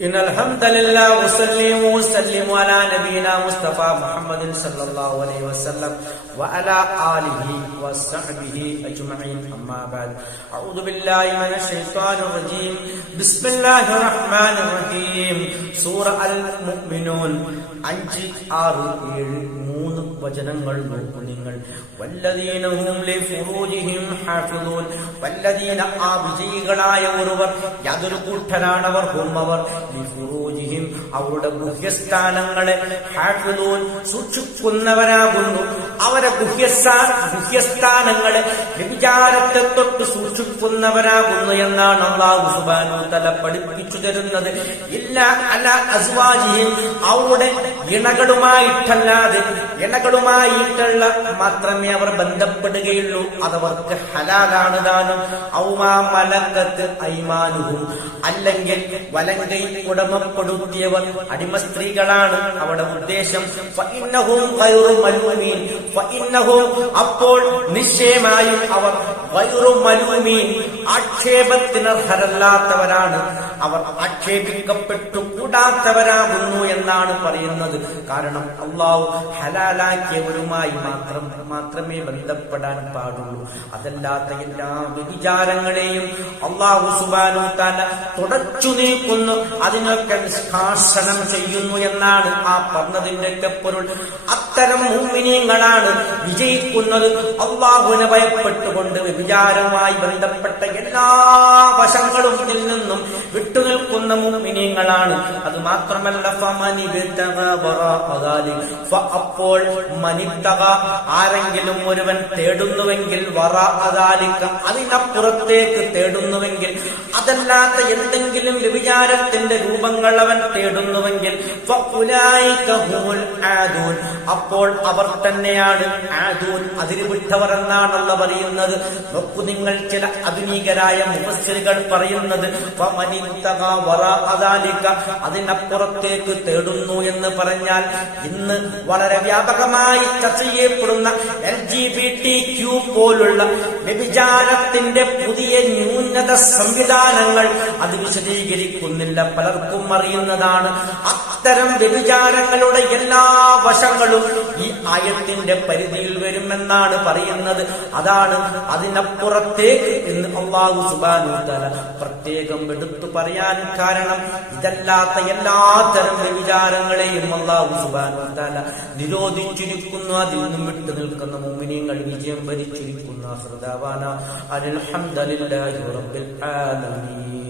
إن الحمد لله وسلم على نبينا مصطفى محمد صلى الله عليه وسلم وعلى آله وصحبه أجمعين أما بعد أعوذ بالله من الشيطان الرجيم بسم الله الرحمن الرحيم സൂറ അൽ മുഅ്മിനൂൻ 5, 6, 7, 3 വചനങ്ങൾ നോക്കൂ നിങ്ങൾ. വല്ലദീന ഹും ലിഫുറൂജിഹിം ഹാഫിദൂൻ, വല്ലദീന ആ വിജയികളായ ഒരുവർ, യാതൊരു കൂട്ടരാണവർ, ഹും അവർ, ലിഫുറൂജിഹിം അവരുടെ ഗുഹ്യസ്ഥാനങ്ങളെ, ഹാഫിദൂൻ സൂക്ഷിക്കുന്നവരാകുന്നു. അവരെ ഗുഹ്യസ്ഥാനങ്ങളെ വ്യഭിചാരത്തെ തൊട്ട് സൂക്ഷിക്കുന്നവരാകുന്നു എന്നാണ് അല്ലാഹു സുബ്ഹാനഹു വ തആല പഠിപ്പിച്ചു തരുന്നത്. ഇല്ല അല അസ്വാജിഹിം അവരുടെ ഇണകളുമായിട്ടുള്ള മാത്രമേ അവർ ബന്ധപ്പെടുകയുള്ളൂ. അതവർക്ക് ഹലാലാണ് താനും. ഔമാ മലക്കത്ത് ഐമാനുഹും, അല്ലെങ്കിൽ വലങ്കൈ ഉടമപ്പെടുത്തിയവർ അടിമ സ്ത്രീകളാണ് അവിടെ ഉദ്ദേശം. ഫഇന്നഹും ഗൈറു മലൂമീൻ, ഫഇന്നഹും അപ്പോൾ നിശ്ചയമായും അവർ ഗൈറു മലൂമീൻ ആക്ഷേപത്തിനർഹരല്ലാത്തവരാണ്, അവർ ആക്ഷേപിക്കപ്പെട്ടു കൂടാത്തവരാകുന്നു എന്നാണ് പറയുന്നത്. കാരണം അള്ളാഹു ഹലാലാക്കിയവരുമായി മാത്രമേ ബന്ധപ്പെടാൻ പാടുള്ളൂ. അതല്ലാത്ത എല്ലാ വ്യഭിചാരങ്ങളെയും അള്ളാഹു സുബ്ഹാനഹു വ തആല തുടച്ചു നീക്കുന്നു, അതിനൊക്കെ നിഷ്കാസനം ചെയ്യുന്നു എന്നാണ് ആ പറഞ്ഞതിന്റെ പൊരുൾ. അത്തരം മുഅ്മിനീങ്ങളാണ് വിജയിക്കുന്നത്. അള്ളാഹുവിനെ ഭയപ്പെട്ടുകൊണ്ട് വ്യഭിചാരവുമായി ബന്ധപ്പെട്ട എല്ലാ വശങ്ങളും ഇതിൽ നിന്നും വിട്ടുനിൽക്കുന്ന മുഅ്മിനീങ്ങളാണ്. അത് മാത്രമല്ല അപ്പോൾ മനിത്തക ആരെങ്കിലും ഒരുവൻ തേടുന്നുവെങ്കിൽ അതിനപ്പുറത്തേക്ക് തേടുന്നുവെങ്കിൽ, അതല്ലാത്ത എന്തെങ്കിലും വ്യഭിചാരത്തിന്റെ രൂപങ്ങൾ അവൻ തേടുന്നുവെങ്കിൽ അപ്പോൾ അവർ തന്നെയാണ് ആദൂൻ, അതിരുവിട്ടവർ എന്നാണല്ലോ പറയുന്നത്. നോക്കൂ നിങ്ങൾ, ചില ആധുനികരായ മുഫസ്സിറുകൾ പറയുന്നത് അതിനപ്പുറത്തേക്ക് തേടുന്നു എന്ന് പറഞ്ഞാൽ ഇന്ന് വളരെ വ്യാപകമായി ചർച്ച ചെയ്യപ്പെടുന്ന LGBTQ പോലുള്ള വ്യഭിചാരത്തിന്റെ പുതിയ ന്യൂനത സംവിധാനങ്ങൾ അത് വിശദീകരിക്കുന്നില്ല, പലർക്കും അറിയുന്നതാണ്. അത്തരം വ്യഭിചാരങ്ങളുടെ എല്ലാ വശങ്ങളും ഈ ആയത്തിന്റെ പരിധിയിൽ വരുമെന്നാണ് പറയുന്നത്. അതാണ് അതിനപ്പുറത്തേക്ക് എന്ന് അല്ലാഹു സുബ്ഹാനഹു വ തആല പ്രത്യേകം എടുത്തു പറയാൻ കാരണം. ഇതല്ലാത്ത എല്ലാത്തരം വ്യഭിചാരങ്ങളെയും അല്ലാഹു സുബ്ഹാനഹു വ തആല നിരോധിച്ചിരിക്കുന്നു. അതിൽ നിന്നും വിട്ടു നിൽക്കുന്ന മുഅ്മിനീങ്ങൾ വിജയം വരിച്ചിരിക്കുന്നു. അൽഹംദുലില്ലാഹി റബ്ബിൽ ആലമീൻ.